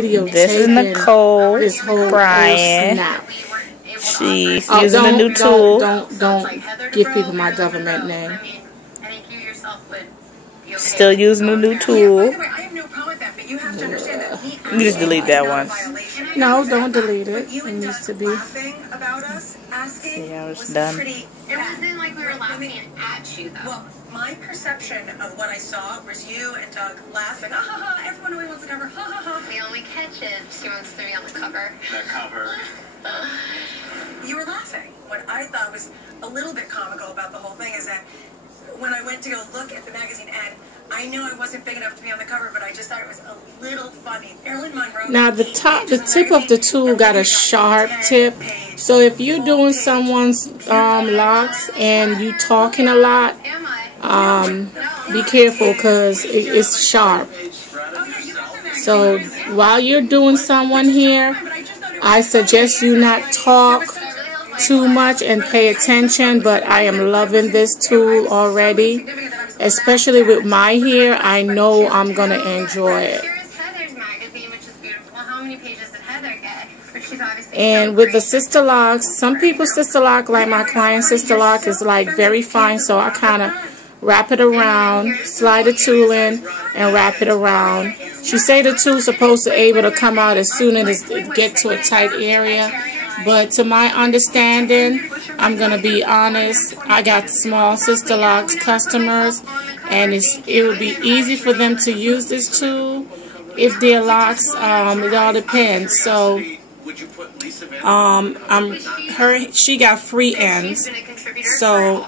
This is Nicole Brian. She's using a new tool. Don't give people my government name. Still using a new tool. You just delete that one. No, don't delete it. It needs to be. See how it's done. It wasn't like we were laughing at you, though. Well, my perception of what I saw was you and Doug laughing. Ha ha ha! Everyone always wants the cover. Ha ha ha! The only catch is she wants to be on the cover. The cover. You were laughing. What I thought was a little bit comical about the whole thing is that when I went to go look at the magazine ad, I knew I wasn't big enough to be on the cover, but I just thought it was a little funny. Marilyn Monroe. Now the tip of the tool got a sharp tip, so if you're doing someone's locks and you talking a lot, be careful because it's sharp. So while you're doing someone here, I suggest you not talk too much and pay attention, but I am loving this tool already. Especially with my hair, I know I'm going to enjoy it. And with the sister locks, some people's sister lock, like my client's sister lock, is like very fine, so I kind of wrap it around, slide the tool in, and wrap it around. She say the tool's supposed to be able to come out as soon as it gets to a tight area. But to my understanding, I'm going to be honest, I got small sister locks customers, and it would be easy for them to use this tool if their locks, it all depends. So, she got free ends. So,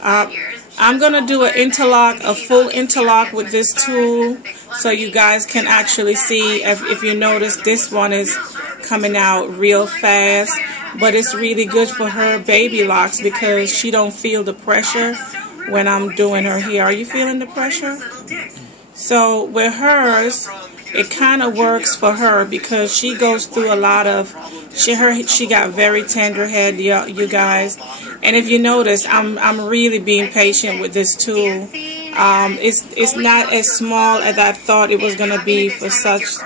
I'm going to do an interlock, a full interlock with this tool, so you guys can actually see. If you notice, this one is coming out real fast. But it's really good for her baby locks because she don't feel the pressure when I'm doing her hair. Are you feeling the pressure? So with hers, it kind of works for her because she goes through a lot of, she got very tender head, you guys. And if you notice, I'm really being patient with this tool. It's not as small as I thought it was gonna be for such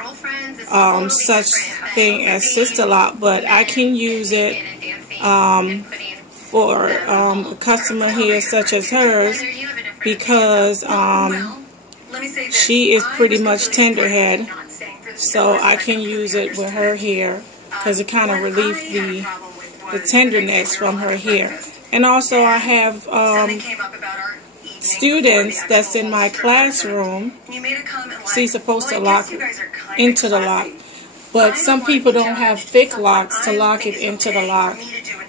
thing as sister lock, but I can use it for a customer here such as hers because she is pretty much tender head, so I can use it with her hair because it kind of relieves the tenderness from her hair. And also I have students that's in my classroom. She's supposed to lock into the lock, but some people don't have thick locks to lock it into the lock.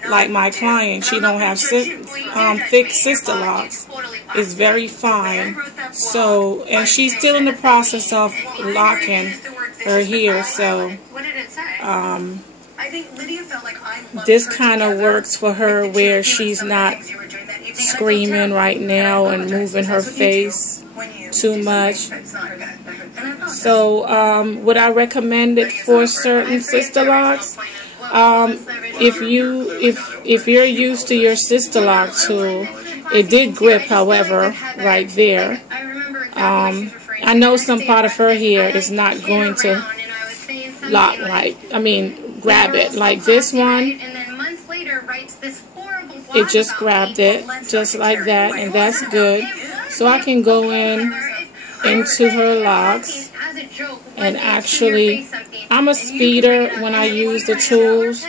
Like my client, she don't have thick sister locks. It's very fine. So, and she's still in the process of locking her hair. So, this kind of works for her where she's not screaming right now and moving her face too much. So would I recommend it for certain sister locks? If you're used to your sister lock tool, it did grip, however, right there. I know some part of her hair is not going to lock right. I mean, grab it like this one. It just grabbed it just like that, and that's good. So I can go into her locks, and actually I'm a speeder when I use the tools.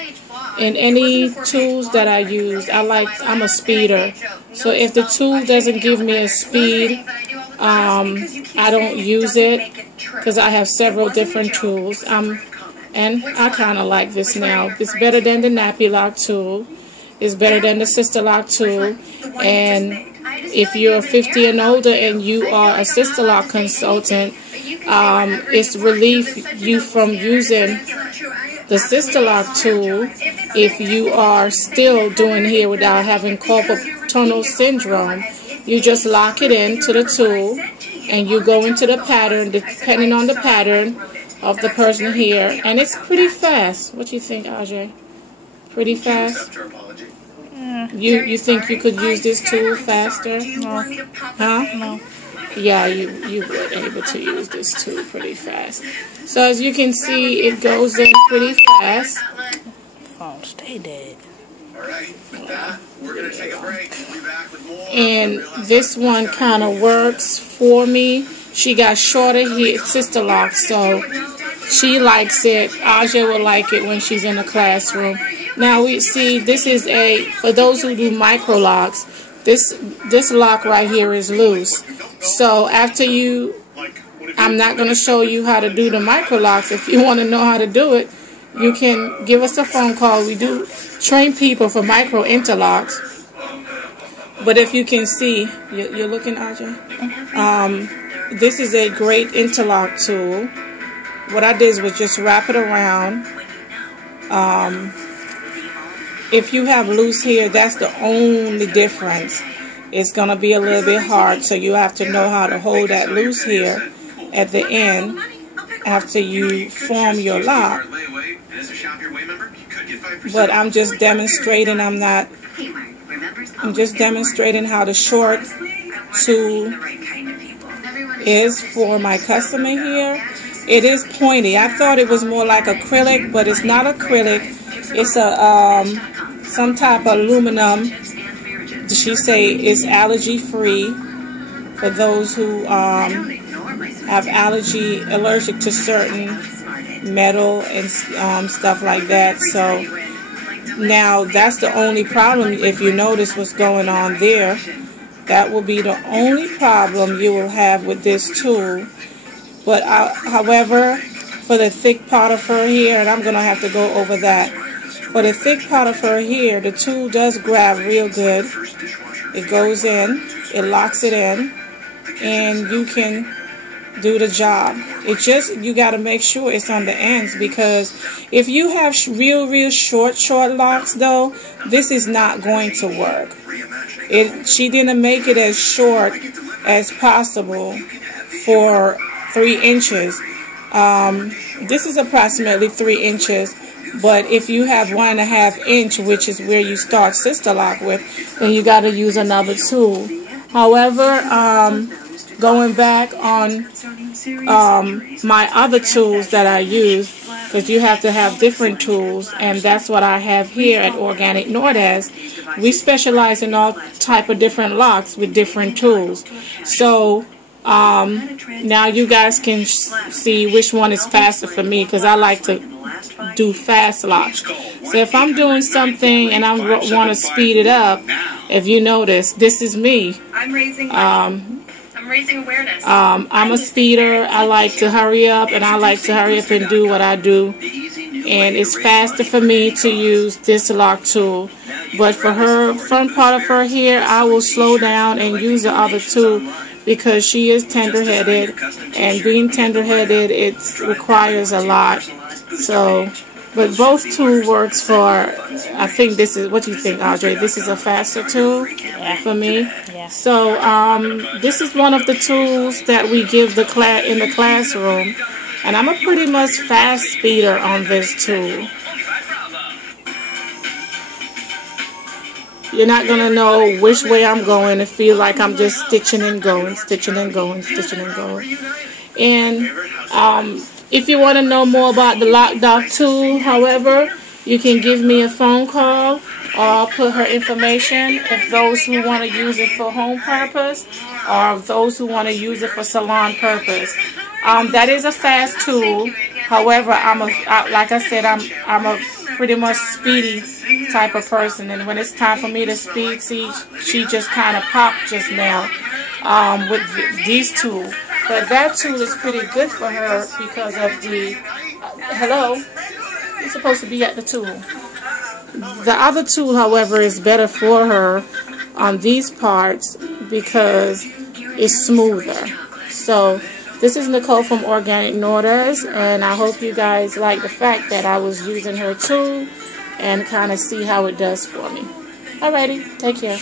In any tools that I use, I'm a speeder. So if the tool doesn't give me a speed, I don't use it because I have several different tools. And I kind of like this now. It's better than the nappy lock tool. It's better than the sister lock tool. And if you're 50 and older and you are a sister lock consultant, it's relief you from using the sister lock tool if you are still doing hair without having carpal tunnel syndrome. You just lock it into the tool and you go into the pattern depending on the pattern of the person here, and it's pretty fast. What do you think, Ajay? Pretty fast? You think you could use this tool faster? No. Huh? No. yeah, you were able to use this tool pretty fast. So as you can see, it goes in pretty fast. Phone stay dead. Alright, with that, we're gonna take a break. We'll be back with more. And this one kind of works for me. She got shorter here, sister lock, so she likes it. Aja will like it when she's in the classroom. Now we see this is for those who do micro locks, this lock right here is loose. So after I'm not going to show you how to do the micro locks. If you want to know how to do it, you can give us a phone call. We do train people for micro interlocks. But if you can see, you're looking, Aja? This is a great interlock tool. What I did was just wrap it around. If you have loose hair, that's the only difference. It's going to be a little bit hard, so you have to know how to hold that loose hair at the end after you form your lock. But I'm just demonstrating, I'm just demonstrating how the short tool is for my customer here. It is pointy. I thought it was more like acrylic, but it's not acrylic. It's some type of aluminum. She say it's allergy free for those who have allergic to certain metal and stuff like that. So now that's the only problem. If you notice what's going on there, that will be the only problem you will have with this tool. But however, for the thick part of her here, and I'm going to have to go over that. For the thick part of her here, the tool does grab real good. It goes in, it locks it in, and you can do the job. You got to make sure it's on the ends, because if you have real short locks though, this is not going to work. She didn't make it as short as possible for 3 inches. This is approximately 3 inches, but if you have 1.5 inch, which is where you start sister lock with, then you got to use another tool. However, going back on my other tools that I use, because you have to have different tools, and that's what I have here at Organic Nordes. We specialize in all type of different locks with different tools. So now you guys can see which one is faster for me, because I like to do fast locks. So if I'm doing something and I want to speed it up, if you notice, this is me. I'm raising awareness. I'm a speeder. I like to hurry up, and I like to hurry up and do what I do. And it's faster for me to use this lock tool. But for her front part of her hair, I will slow down and use the other tool, because she is tender-headed, and being tender-headed, it requires a lot. So, but both tool works for, I think this is, what do you think, Audrey? This is a faster tool for me. Yeah. So, this is one of the tools that we give in the classroom, and I'm a pretty much fast speeder on this tool. You're not going to know which way I'm going. It feels like I'm just stitching and going, stitching and going, stitching and going. And if you want to know more about the Loc Doc tool, however, you can give me a phone call, or I'll put her information if those who want to use it for home purpose, or those who want to use it for salon purpose. That is a fast tool. However, like I said, I'm a pretty much speedy type of person, and when it's time for me to speed, see, she just kind of popped just now with these tools. But that tool is pretty good for her because of the hello, you're supposed to be at the tool. The other tool, however, is better for her on these parts because it's smoother. So this is Nicole from Organic Nordes, and I hope you guys like the fact that I was using her tool and kind of see how it does for me. Alrighty, take care.